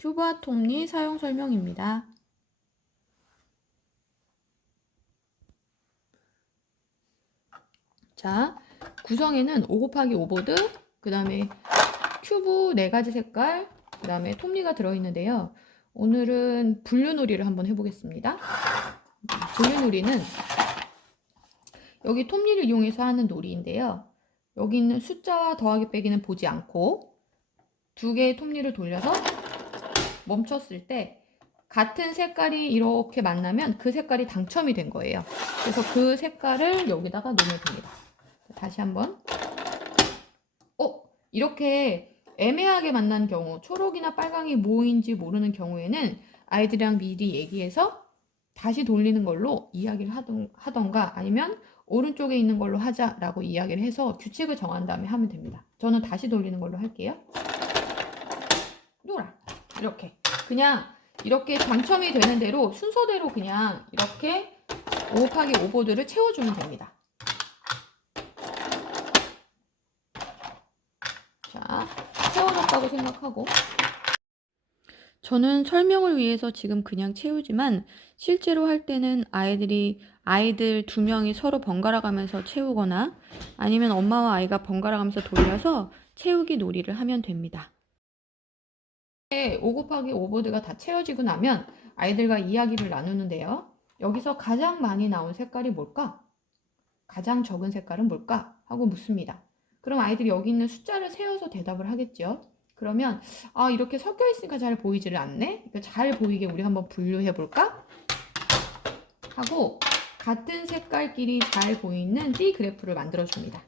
큐바 톱니 사용 설명입니다. 자, 구성에는 5 곱하기 5보드, 그 다음에 큐브 4가지 색깔, 그 다음에 톱니가 들어있는데요. 오늘은 분류놀이를 한번 해보겠습니다. 분류놀이는 여기 톱니를 이용해서 하는 놀이인데요. 여기 있는 숫자와 더하기 빼기는 보지 않고 두 개의 톱니를 돌려서 멈췄을 때 같은 색깔이 이렇게 만나면 그 색깔이 당첨이 된 거예요. 그래서 그 색깔을 여기다가 놓으면 됩니다. 다시 한번. 어, 이렇게 애매하게 만난 경우, 초록이나 빨강이 뭐인지 모르는 경우에는 아이들이랑 미리 얘기해서 다시 돌리는 걸로 이야기를 하던, 하던가 아니면 오른쪽에 있는 걸로 하자라고 이야기를 해서 규칙을 정한 다음에 하면 됩니다. 저는 다시 돌리는 걸로 할게요. 노라. 이렇게. 그냥 이렇게 당첨이 되는 대로 순서대로 그냥 이렇게 5 곱하기 5보드를 채워주면 됩니다. 자, 채워놨다고 생각하고 저는 설명을 위해서 지금 그냥 채우지만 실제로 할 때는 아이들이 아이들 두 명이 서로 번갈아 가면서 채우거나 아니면 엄마와 아이가 번갈아 가면서 돌려서 채우기 놀이를 하면 됩니다. 5 곱하기 5보드가 다 채워지고 나면 아이들과 이야기를 나누는데요. 여기서 가장 많이 나온 색깔이 뭘까? 가장 적은 색깔은 뭘까? 하고 묻습니다. 그럼 아이들이 여기 있는 숫자를 세어서 대답을 하겠죠. 그러면 아 이렇게 섞여 있으니까 잘 보이지를 않네. 그러니까 잘 보이게 우리 한번 분류해 볼까? 하고 같은 색깔끼리 잘 보이는 띠 그래프를 만들어 줍니다.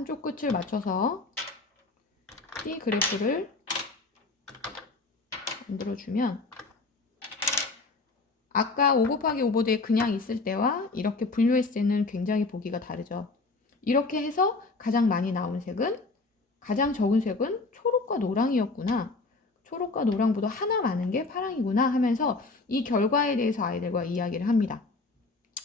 한쪽 끝을 맞춰서 띠 그래프를 만들어주면 아까 5 곱하기 5보드에 그냥 있을 때와 이렇게 분류했을 때는 굉장히 보기가 다르죠. 이렇게 해서 가장 많이 나온 색은 가장 적은 색은 초록과 노랑이었구나. 초록과 노랑보다 하나 많은 게 파랑이구나 하면서 이 결과에 대해서 아이들과 이야기를 합니다.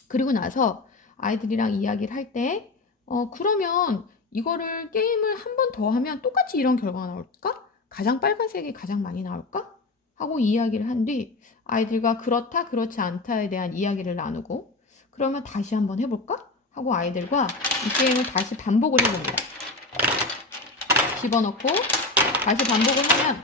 그리고 나서 아이들이랑 이야기를 할 때, 어, 그러면 이거를 게임을 한 번 더 하면 똑같이 이런 결과가 나올까? 가장 빨간색이 가장 많이 나올까? 하고 이야기를 한 뒤 아이들과 그렇다 그렇지 않다에 대한 이야기를 나누고 그러면 다시 한번 해볼까? 하고 아이들과 이 게임을 다시 반복을 해봅니다. 집어넣고 다시 반복을 하면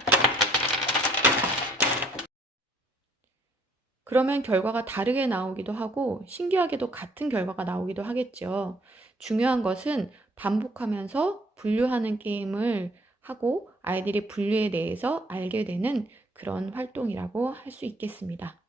그러면 결과가 다르게 나오기도 하고 신기하게도 같은 결과가 나오기도 하겠죠. 중요한 것은 반복하면서 분류하는 게임을 하고 아이들이 분류에 대해서 알게 되는 그런 활동이라고 할 수 있겠습니다.